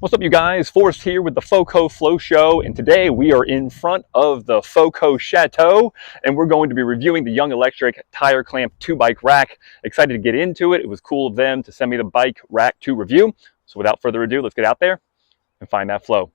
What's up, you guys? Forrest here with the FoCo Flow Show, and today we are in front of the FoCo Chateau, and we're going to be reviewing the Young Electric Tire Clamp 2-bike rack. Excited to get into it. It was cool of them to send me the bike rack to review. So without further ado, let's get out there and find that flow.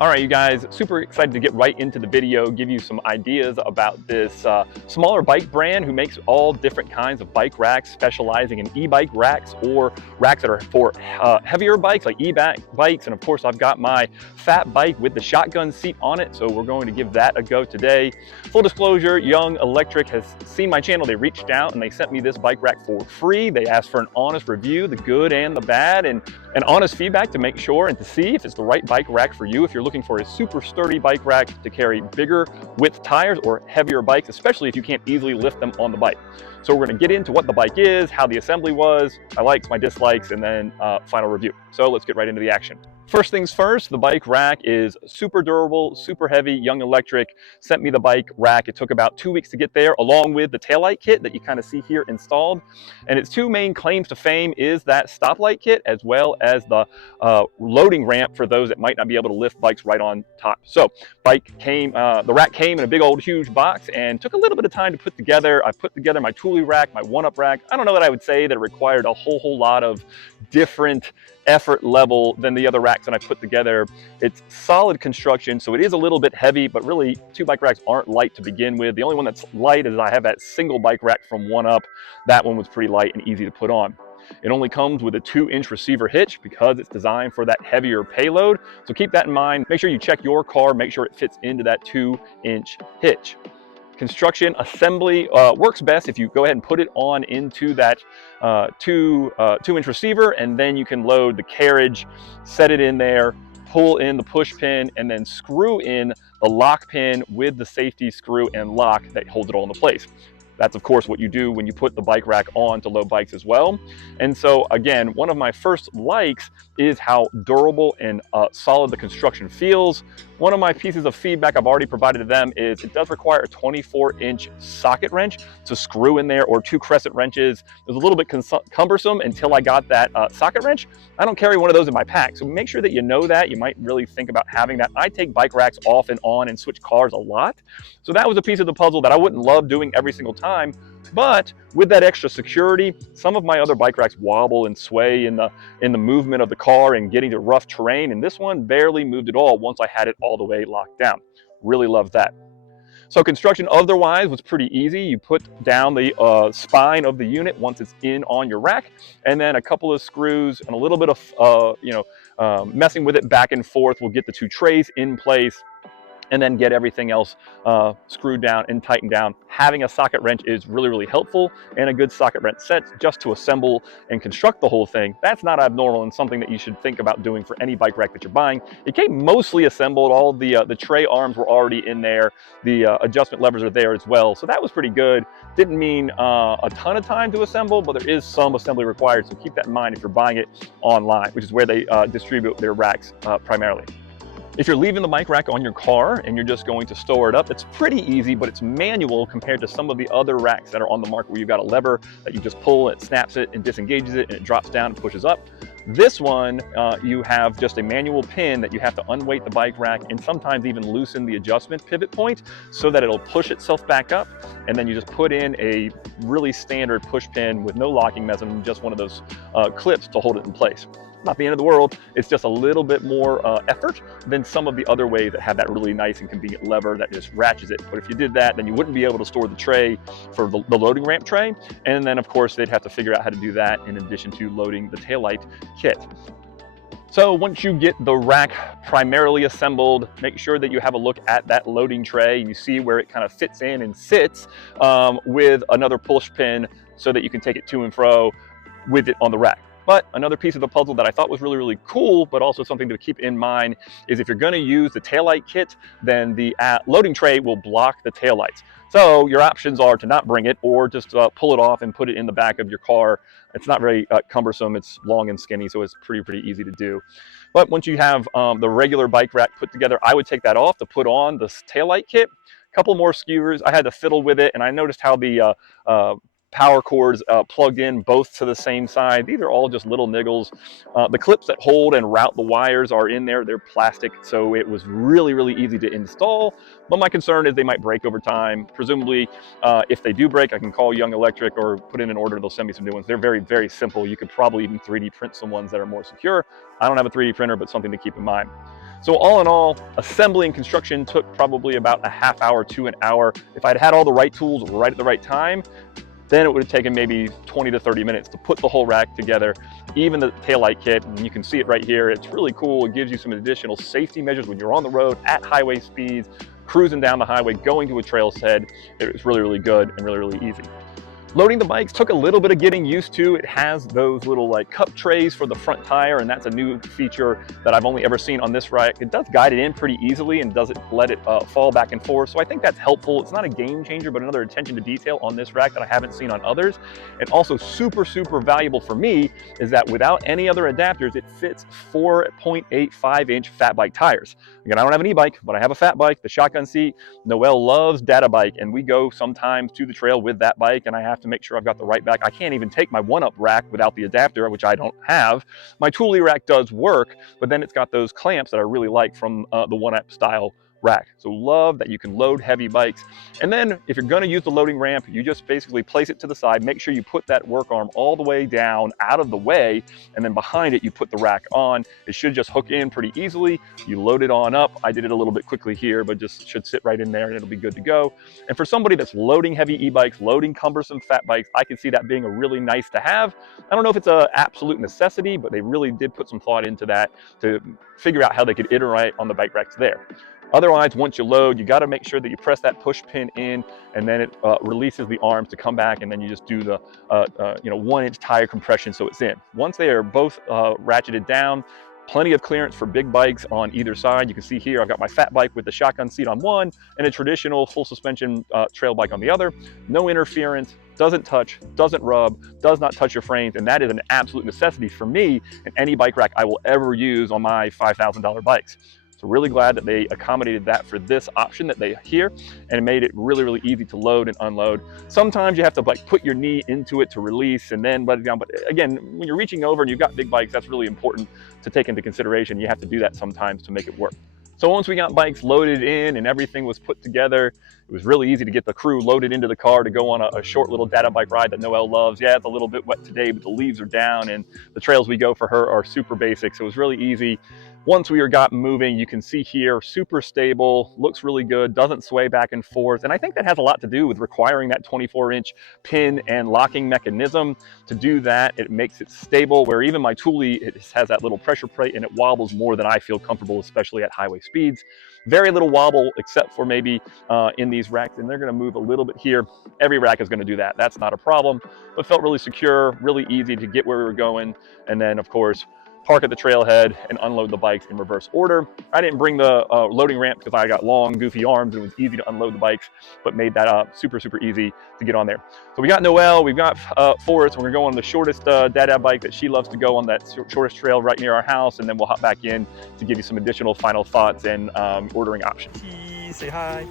All right, you guys, super excited to get right into the video, give you some ideas about this smaller bike brand who makes all different kinds of bike racks, specializing in e-bike racks or racks that are for heavier bikes like e-bikes. And of course, I've got my fat bike with the shotgun seat on it, so we're going to give that a go today. Full disclosure, Young Electric has seen my channel. They reached out and they sent me this bike rack for free. They asked for an honest review, the good and the bad, and honest feedback to make sure and to see if it's the right bike rack for you. If you're looking for a super sturdy bike rack to carry bigger width tires or heavier bikes, especially if you can't easily lift them on the bike. So we're going to get into what the bike is, how the assembly was, my likes, my dislikes, and then final review. So let's get right into the action. First things first, the bike rack is super durable, super heavy. Young Electric sent me the bike rack. It took about 2 weeks to get there, along with the taillight kit that you kind of see here installed. And its two main claims to fame is that stoplight kit, as well as the loading ramp for those that might not be able to lift bikes right on top. So the rack came in a big old huge box and took a little bit of time to put together. I put together my Thule rack, my one-up rack. I don't know that I would say that it required a whole lot of different effort level than the other racks that I put together. It's solid construction, so it is a little bit heavy, but really two bike racks aren't light to begin with. The only one that's light is I have that single bike rack from One Up. That one was pretty light and easy to put on. It only comes with a 2-inch receiver hitch because it's designed for that heavier payload. So keep that in mind. Make sure you check your car, make sure it fits into that 2-inch hitch. Construction assembly works best if you go ahead and put it on into that 2-inch receiver, and then you can load the carriage, set it in there, pull in the push pin, and then screw in the lock pin with the safety screw and lock that holds it all into place. That's, of course, what you do when you put the bike rack on to load bikes as well. And so, again, one of my first likes is how durable and solid the construction feels. One of my pieces of feedback I've already provided to them is it does require a 24-inch socket wrench to screw in there, or 2 crescent wrenches. It was a little bit cumbersome until I got that socket wrench. I don't carry one of those in my pack, so make sure that you know that. You might really think about having that. I take bike racks off and on and switch cars a lot. So that was a piece of the puzzle that I wouldn't love doing every single time. But with that extra security, some of my other bike racks wobble and sway in the movement of the car and getting to rough terrain, and this one barely moved at all once I had it all the way locked down. Really loved that. So construction otherwise was pretty easy. You put down the spine of the unit once it's in on your rack, and then a couple of screws and a little bit of messing with it back and forth will get the 2 trays in place, and then get everything else screwed down and tightened down. Having a socket wrench is really helpful, and a good socket wrench set just to assemble and construct the whole thing. That's not abnormal and something that you should think about doing for any bike rack that you're buying. It came mostly assembled. All the tray arms were already in there. The adjustment levers are there as well. So that was pretty good. Didn't mean a ton of time to assemble, but there is some assembly required. So keep that in mind if you're buying it online, which is where they distribute their racks primarily. If you're leaving the bike rack on your car and you're just going to store it up, it's pretty easy, but it's manual compared to some of the other racks that are on the market where you've got a lever that you just pull, it snaps it and disengages it, and it drops down and pushes up. This one, you have just a manual pin that you have to unweight the bike rack and sometimes even loosen the adjustment pivot point so that it'll push itself back up. And then you just put in a really standard push pin with no locking mechanism, just one of those clips to hold it in place. Not the end of the world. It's just a little bit more effort than some of the other ways that have that really nice and convenient lever that just ratchets it. But if you did that, then you wouldn't be able to store the tray for the loading ramp tray. And then, of course, they'd have to figure out how to do that in addition to loading the taillight kit. So once you get the rack primarily assembled, make sure that you have a look at that loading tray and you see where it kind of fits in and sits with another push pin so that you can take it to and fro with it on the rack. But another piece of the puzzle that I thought was really, really cool, but also something to keep in mind, is if you're going to use the taillight kit, then the loading tray will block the taillights. So your options are to not bring it, or just pull it off and put it in the back of your car. It's not very cumbersome. It's long and skinny, so it's pretty easy to do. But once you have the regular bike rack put together, I would take that off to put on the taillight kit. A couple more skewers. I had to fiddle with it, and I noticed how the power cords plugged in both to the same side. These are all just little niggles. The clips that hold and route the wires are in there. They're plastic, so it was really easy to install. But my concern is they might break over time. Presumably, if they do break, I can call Young Electric or put in an order. They'll send me some new ones. They're very simple. You could probably even 3D print some ones that are more secure. I don't have a 3D printer, but something to keep in mind. So all in all, assembly and construction took probably about a half hour to an hour. If I'd had all the right tools right at the right time, then it would have taken maybe 20 to 30 minutes to put the whole rack together, even the taillight kit. And you can see it right here. It's really cool. It gives you some additional safety measures when you're on the road at highway speeds, cruising down the highway, going to a trail's head. It was really good and really easy. Loading the bikes took a little bit of getting used to. It has those little like cup trays for the front tire, and that's a new feature that I've only ever seen on this rack. It does guide it in pretty easily and doesn't let it fall back and forth, so I think that's helpful. It's not a game changer, but another attention to detail on this rack that I haven't seen on others. And also super valuable for me is that without any other adapters, it fits 4.85-inch fat bike tires. Again, I don't have an e-bike, but I have a fat bike, the shotgun seat. Noelle loves data bike, and we go sometimes to the trail with that bike, and I have to make sure I've got the right back. I can't even take my one-up rack without the adapter, which I don't have. My Thule rack does work, but then it's got those clamps that I really like from the one-up style rack. So love that you can load heavy bikes. And then if you're going to use the loading ramp, you just basically place it to the side. Make sure you put that work arm all the way down out of the way, and then behind it you put the rack on. It should just hook in pretty easily. You load it on up. I did it a little bit quickly here, but just should sit right in there and it'll be good to go. And for somebody that's loading heavy e-bikes, loading cumbersome fat bikes, I can see that being a really nice to have. I don't know if it's an absolute necessity, but they really did put some thought into that to figure out how they could iterate on the bike racks there. Otherwise, once you load, you got to make sure that you press that push pin in, and then it releases the arms to come back, and then you just do the 1-inch tire compression so it's in. Once they are both ratcheted down, plenty of clearance for big bikes on either side. You can see here I've got my fat bike with the shotgun seat on one and a traditional full suspension trail bike on the other. No interference, doesn't touch, doesn't rub, does not touch your frames, and that is an absolute necessity for me in any bike rack I will ever use on my $5,000 bikes. So really glad that they accommodated that for this option that they here, and it made it really easy to load and unload. Sometimes you have to like put your knee into it to release and then let it down. But again, when you're reaching over and you've got big bikes, that's really important to take into consideration. You have to do that sometimes to make it work. So once we got bikes loaded in and everything was put together, it was really easy to get the crew loaded into the car to go on a short little data bike ride that Noelle loves. Yeah, it's a little bit wet today, but the leaves are down and the trails we go for her are super basic. So it was really easy. Once we got moving, you can see here, super stable, looks really good, doesn't sway back and forth. And I think that has a lot to do with requiring that 24-inch pin and locking mechanism. To do that, it makes it stable, where even my Thule, it has that little pressure plate and it wobbles more than I feel comfortable, especially at highway speeds. Very little wobble, except for maybe in these racks, and they're gonna move a little bit here. Every rack is gonna do that. That's not a problem, but felt really secure, really easy to get where we were going. And then of course, park at the trailhead and unload the bikes in reverse order. I didn't bring the loading ramp because I got long, goofy arms and it was easy to unload the bikes, but made that super easy to get on there. So we got Noelle, we've got Forrest. We're gonna go on the shortest dada bike that she loves to go on, that shortest trail right near our house, and then we'll hop back in to give you some additional final thoughts and ordering options. Say hi.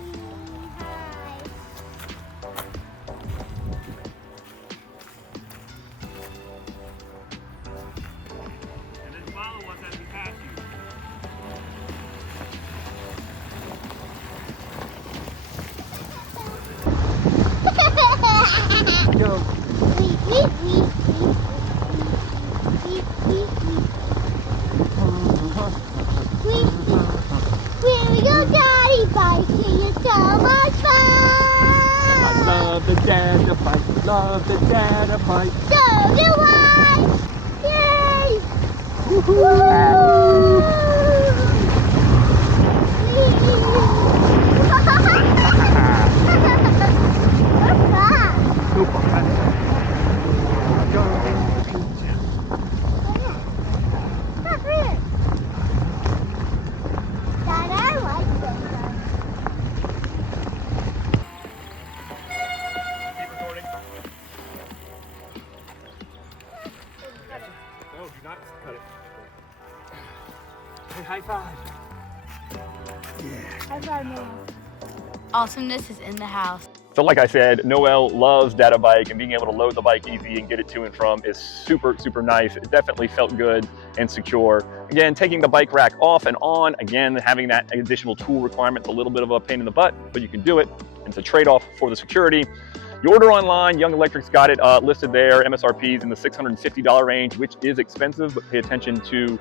Go. We go daddy biking, it's so much fun! I love the dada bike, love the dada bike. So do I! Yay! Woo-hoo! What's that? Super fast. Go. High five. High five, Noah. Awesomeness is in the house. So like I said, Noel loves data bike, and being able to load the bike easy and get it to and from is super, super nice. It definitely felt good and secure. Again, taking the bike rack off and on, again, having that additional tool requirement is a little bit of a pain in the butt, but you can do it. It's a trade-off for the security. You order online, Young Electric's got it listed there. MSRP's in the $650 range, which is expensive, but pay attention to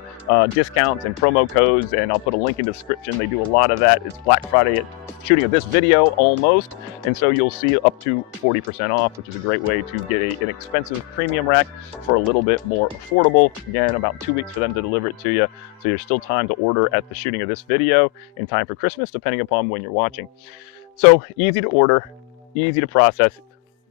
discounts and promo codes, and I'll put a link in the description. They do a lot of that. It's Black Friday at shooting of this video almost, and so you'll see up to 40% off, which is a great way to get an expensive premium rack for a little bit more affordable. Again, about 2 weeks for them to deliver it to you, so there's still time to order at the shooting of this video in time for Christmas, depending upon when you're watching. So easy to order, easy to process,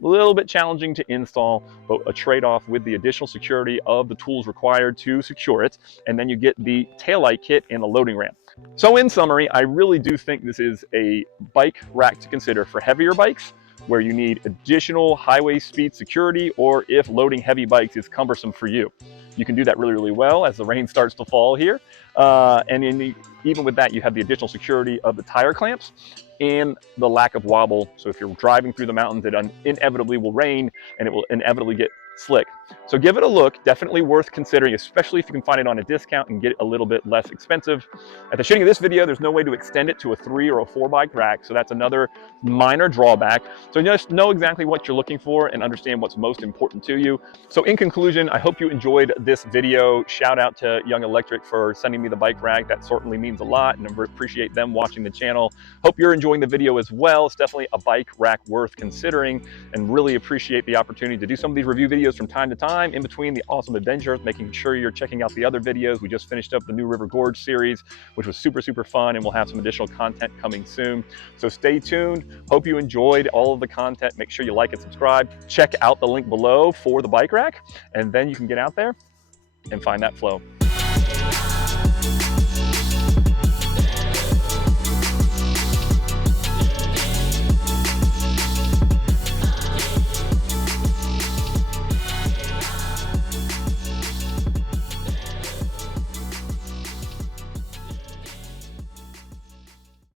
a little bit challenging to install, but a trade-off with the additional security of the tools required to secure it. And then you get the taillight kit and the loading ramp. So in summary, I really do think this is a bike rack to consider for heavier bikes, where you need additional highway speed security, or if loading heavy bikes is cumbersome for you. You can do that really, really well as the rain starts to fall here. Even with that, you have the additional security of the tire clamps and the lack of wobble. So if you're driving through the mountains, it inevitably will rain and it will inevitably get slick. So give it a look, definitely worth considering, especially if you can find it on a discount and get it a little bit less expensive. At the shooting of this video, there's no way to extend it to a 3 or a 4 bike rack, so that's another minor drawback. So just know exactly what you're looking for and understand what's most important to you. So in conclusion, I hope you enjoyed this video. Shout out to Young Electric for sending me the bike rack. That certainly means a lot, and I appreciate them watching the channel. Hope you're enjoying the video as well. It's definitely a bike rack worth considering, and really appreciate the opportunity to do some of these review videos from time to time in between the awesome adventures, making sure you're checking out the other videos. We just finished up the New River Gorge series, which was super, super fun, and we'll have some additional content coming soon. So stay tuned. Hope you enjoyed all of the content. Make sure you like and subscribe. Check out the link below for the bike rack, and then you can get out there and find that flow.